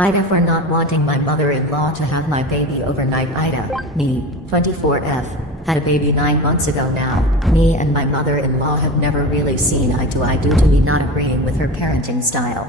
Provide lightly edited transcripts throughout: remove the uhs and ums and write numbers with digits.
Ida for not wanting my mother-in-law to have my baby overnight. Ida, me, 24F, had a baby 9 months ago now. Me and my mother-in-law have never really seen eye to eye due to me not agreeing with her parenting style.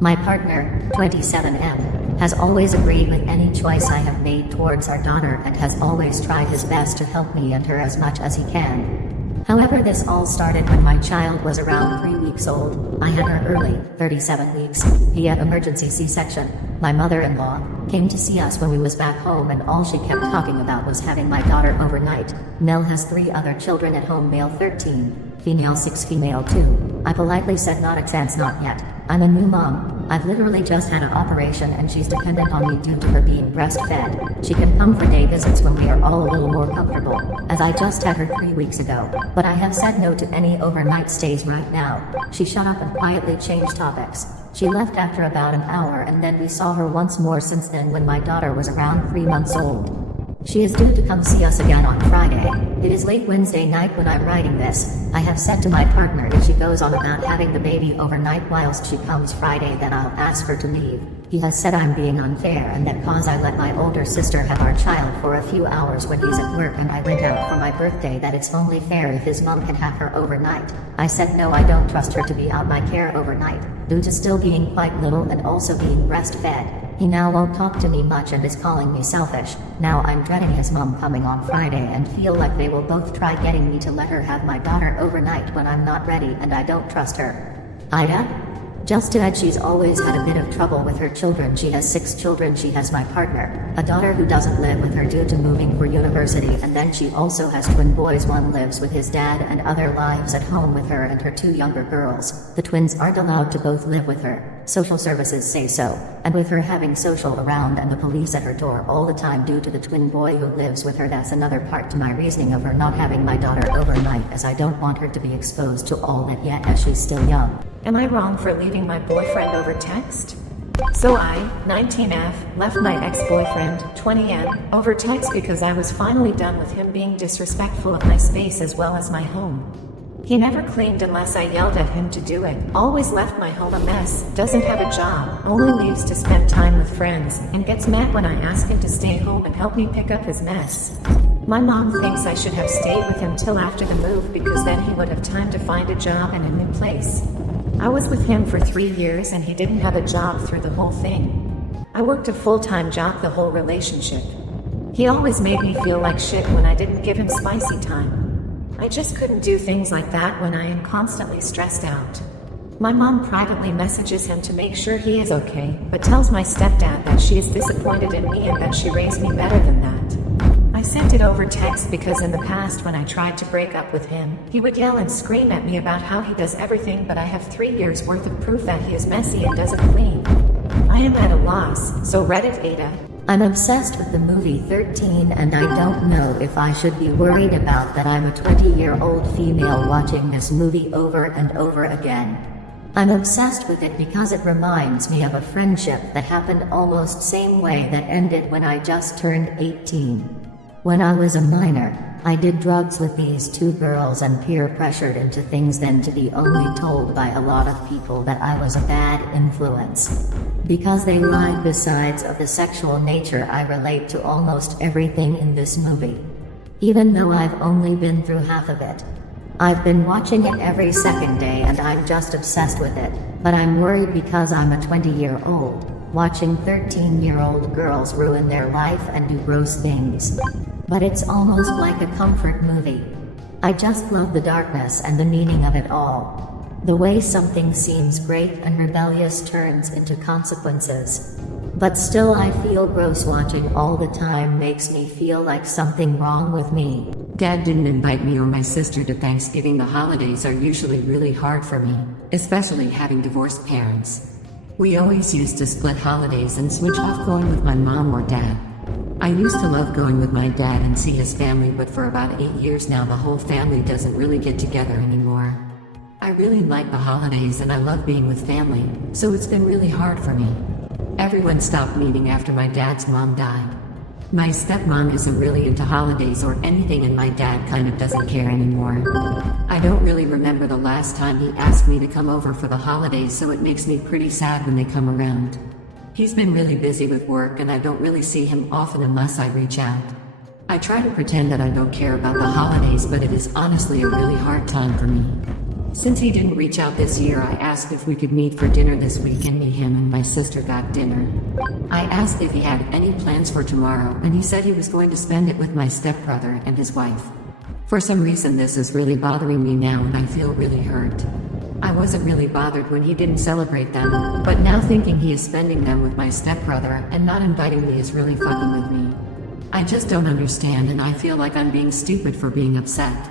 My partner, 27M, has always agreed with any choice I have made towards our daughter and has always tried his best to help me and her as much as he can. However, this all started when my child was around 3 weeks old. I had her early, 37 weeks, via emergency C-section. My mother-in-law came to see us when we was back home and all she kept talking about was having my daughter overnight. Mel has 3 other children at home, male 13, female 6, female 2. I politely said not a chance, not yet. I'm a new mom. I've literally just had an operation and she's dependent on me due to her being breastfed. She can come for day visits when we are all a little more comfortable, as I just had her 3 weeks ago. But I have said no to any overnight stays right now. She shut up and quietly changed topics. She left after about an hour and then we saw her once more since then when my daughter was around 3 months old. She is due to come see us again on Friday. It is late Wednesday night when I'm writing this. I have said to my partner if she goes on about having the baby overnight whilst she comes Friday then I'll ask her to leave. He has said I'm being unfair and that cause I let my older sister have our child for a few hours when he's at work and I went out for my birthday that it's only fair if his mom can have her overnight. I said no, I don't trust her to be out my care overnight, due to still being quite little and also being breastfed. He now won't talk to me much and is calling me selfish. Now I'm dreading his mom coming on Friday and feel like they will both try getting me to let her have my daughter overnight when I'm not ready and I don't trust her. Ida? Just to add, she's always had a bit of trouble with her children. She has 6 children. She has my partner, a daughter who doesn't live with her due to moving for university, and then she also has twin boys. One lives with his dad and other lives at home with her and her 2 younger girls. The twins aren't allowed to both live with her. Social services say so, and with her having social around and the police at her door all the time due to the twin boy who lives with her, that's another part to my reasoning of her not having my daughter overnight, as I don't want her to be exposed to all that yet as she's still young. Am I wrong for leaving my boyfriend over text? So I, 19F, left my ex-boyfriend, 20M, over text because I was finally done with him being disrespectful of my space as well as my home. He never cleaned unless I yelled at him to do it, always left my home a mess, doesn't have a job, only leaves to spend time with friends, and gets mad when I ask him to stay home and help me pick up his mess. My mom thinks I should have stayed with him till after the move because then he would have time to find a job and a new place. I was with him for 3 years and he didn't have a job through the whole thing. I worked a full-time job the whole relationship. He always made me feel like shit when I didn't give him spicy time. I just couldn't do things like that when I am constantly stressed out. My mom privately messages him to make sure he is okay, but tells my stepdad that she is disappointed in me and that she raised me better than that. I sent it over text because in the past when I tried to break up with him, he would yell and scream at me about how he does everything, but I have 3 years worth of proof that he is messy and doesn't clean. I am at a loss, so Reddit Ada. I'm obsessed with the movie 13 and I don't know if I should be worried about that. I'm a 20-year-old female watching this movie over and over again. I'm obsessed with it because it reminds me of a friendship that happened almost same way that ended when I just turned 18. When I was a minor, I did drugs with these 2 girls and peer pressured into things, then to be only told by a lot of people that I was a bad influence. Because they lied. Besides of the sexual nature, I relate to almost everything in this movie. Even though I've only been through half of it. I've been watching it every second day and I'm just obsessed with it, but I'm worried because I'm a 20-year-old, watching 13-year-old girls ruin their life and do gross things. But it's almost like a comfort movie. I just love the darkness and the meaning of it all. The way something seems great and rebellious turns into consequences. But still I feel gross watching all the time, makes me feel like something wrong with me. Dad didn't invite me or my sister to Thanksgiving. The holidays are usually really hard for me, especially having divorced parents. We always used to split holidays and switch off going with my mom or dad. I used to love going with my dad and see his family, but for about 8 years now the whole family doesn't really get together anymore. I really like the holidays and I love being with family, so it's been really hard for me. Everyone stopped meeting after my dad's mom died. My stepmom isn't really into holidays or anything and my dad kind of doesn't care anymore. I don't really remember the last time he asked me to come over for the holidays, so it makes me pretty sad when they come around. He's been really busy with work and I don't really see him often unless I reach out. I try to pretend that I don't care about the holidays, but it is honestly a really hard time for me. Since he didn't reach out this year, I asked if we could meet for dinner this week, and him and my sister got dinner. I asked if he had any plans for tomorrow, and he said he was going to spend it with my stepbrother and his wife. For some reason this is really bothering me now and I feel really hurt. I wasn't really bothered when he didn't celebrate them, but now thinking he is spending them with my stepbrother and not inviting me is really fucking with me. I just don't understand and I feel like I'm being stupid for being upset.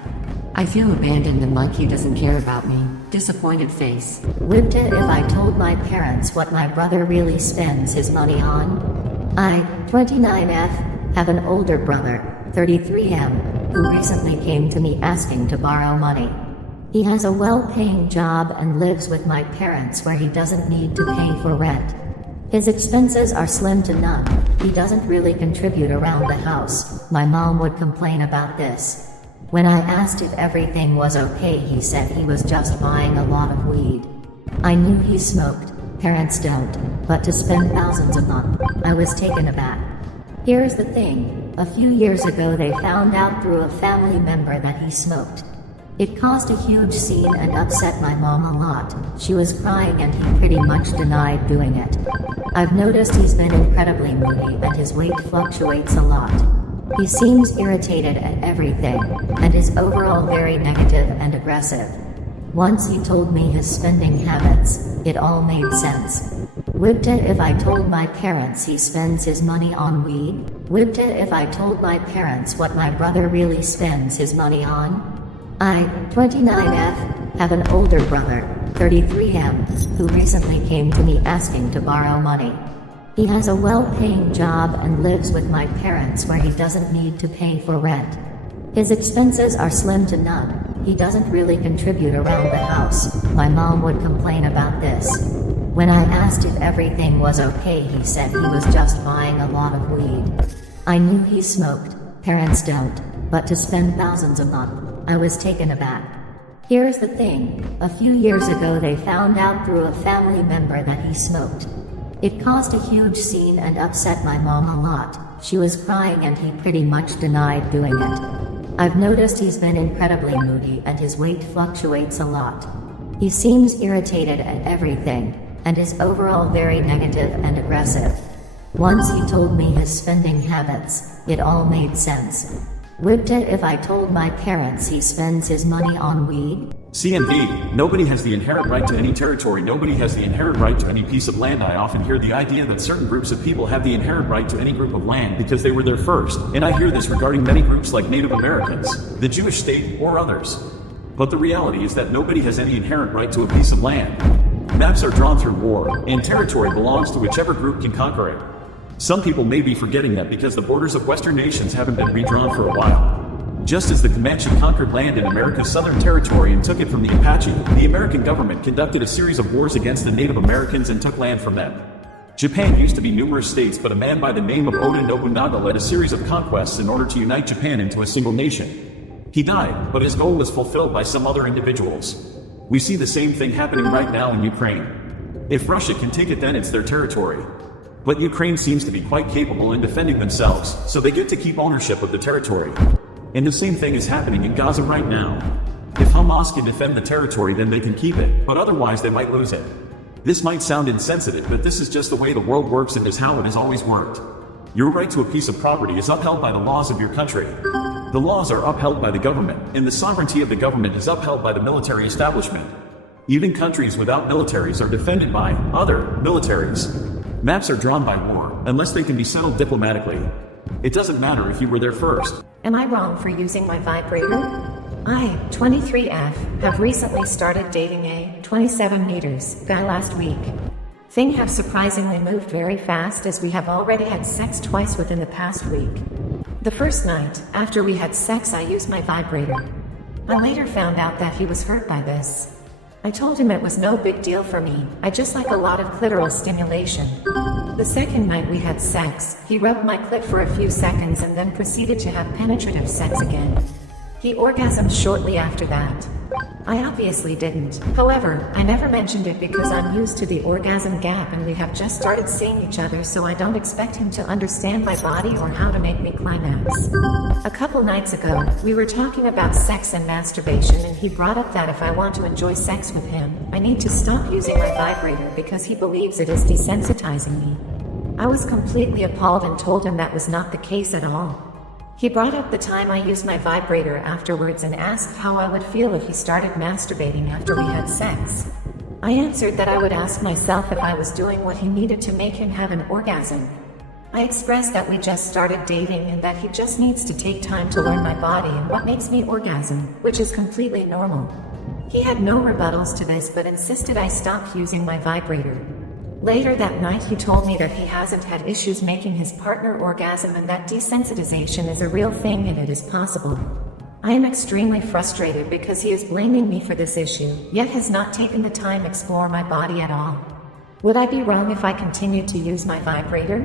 I feel abandoned and like he doesn't care about me. Disappointed face. Would if I told my parents what my brother really spends his money on? I, 29F, have an older brother, 33M, who recently came to me asking to borrow money. He has a well-paying job and lives with my parents where he doesn't need to pay for rent. His expenses are slim to none. He doesn't really contribute around the house. My mom would complain about this. When I asked if everything was okay, he said he was just buying a lot of weed. I knew he smoked, parents don't, but to spend thousands a month, I was taken aback. Here's the thing, a few years ago they found out through a family member that he smoked. It caused a huge scene and upset my mom a lot. She was crying and he pretty much denied doing it. I've noticed he's been incredibly moody and his weight fluctuates a lot. He seems irritated at everything, and is overall very negative and aggressive. Once he told me his spending habits, it all made sense. Would if I told my parents he spends his money on weed? Would if I told my parents what my brother really spends his money on? I, 29F, have an older brother, 33M, who recently came to me asking to borrow money. He has a well-paying job and lives with my parents where he doesn't need to pay for rent. His expenses are slim to none. He doesn't really contribute around the house. My mom would complain about this. When I asked if everything was okay, he said he was just buying a lot of weed. I knew he smoked, parents don't, but to spend thousands a month, I was taken aback. Here's the thing, a few years ago they found out through a family member that he smoked. It caused a huge scene and upset my mom a lot. She was crying and he pretty much denied doing it. I've noticed he's been incredibly moody and his weight fluctuates a lot. He seems irritated at everything, and is overall very negative and aggressive. Once he told me his spending habits, it all made sense. Would if I told my parents he spends his money on weed? CNV, nobody has the inherent right to any territory, nobody has the inherent right to any piece of land. I often hear the idea that certain groups of people have the inherent right to any group of land because they were there first, and I hear this regarding many groups like Native Americans, the Jewish state, or others. But the reality is that nobody has any inherent right to a piece of land. Maps are drawn through war, and territory belongs to whichever group can conquer it. Some people may be forgetting that because the borders of Western nations haven't been redrawn for a while. Just as the Comanche conquered land in America's southern territory and took it from the Apache, the American government conducted a series of wars against the Native Americans and took land from them. Japan used to be numerous states, but a man by the name of Oda Nobunaga led a series of conquests in order to unite Japan into a single nation. He died, but his goal was fulfilled by some other individuals. We see the same thing happening right now in Ukraine. If Russia can take it, then it's their territory. But Ukraine seems to be quite capable in defending themselves, so they get to keep ownership of the territory. And the same thing is happening in Gaza right now. If Hamas can defend the territory, then they can keep it, but otherwise they might lose it. This might sound insensitive, but this is just the way the world works and is how it has always worked. Your right to a piece of property is upheld by the laws of your country. The laws are upheld by the government, and the sovereignty of the government is upheld by the military establishment. Even countries without militaries are defended by other militaries. Maps are drawn by war, unless they can be settled diplomatically. It doesn't matter if you were there first. Am I wrong for using my vibrator? I, 23F, have recently started dating a 27 meters guy last week. Things have surprisingly moved very fast as we have already had sex twice within the past week. The first night, after we had sex, I used my vibrator. I later found out that he was hurt by this. I told him it was no big deal for me, I just like a lot of clitoral stimulation. The second night we had sex, he rubbed my clit for a few seconds and then proceeded to have penetrative sex again. He orgasmed shortly after that. I obviously didn't. However, I never mentioned it because I'm used to the orgasm gap and we have just started seeing each other, so I don't expect him to understand my body or how to make me climax. A couple nights ago, we were talking about sex and masturbation, and he brought up that if I want to enjoy sex with him, I need to stop using my vibrator because he believes it is desensitizing me. I was completely appalled and told him that was not the case at all. He brought up the time I used my vibrator afterwards and asked how I would feel if he started masturbating after we had sex. I answered that I would ask myself if I was doing what he needed to make him have an orgasm. I expressed that we just started dating and that he just needs to take time to learn my body and what makes me orgasm, which is completely normal. He had no rebuttals to this but insisted I stop using my vibrator. Later that night he told me that he hasn't had issues making his partner orgasm and that desensitization is a real thing and it is possible. I am extremely frustrated because he is blaming me for this issue, yet has not taken the time to explore my body at all. Would I be wrong if I continued to use my vibrator?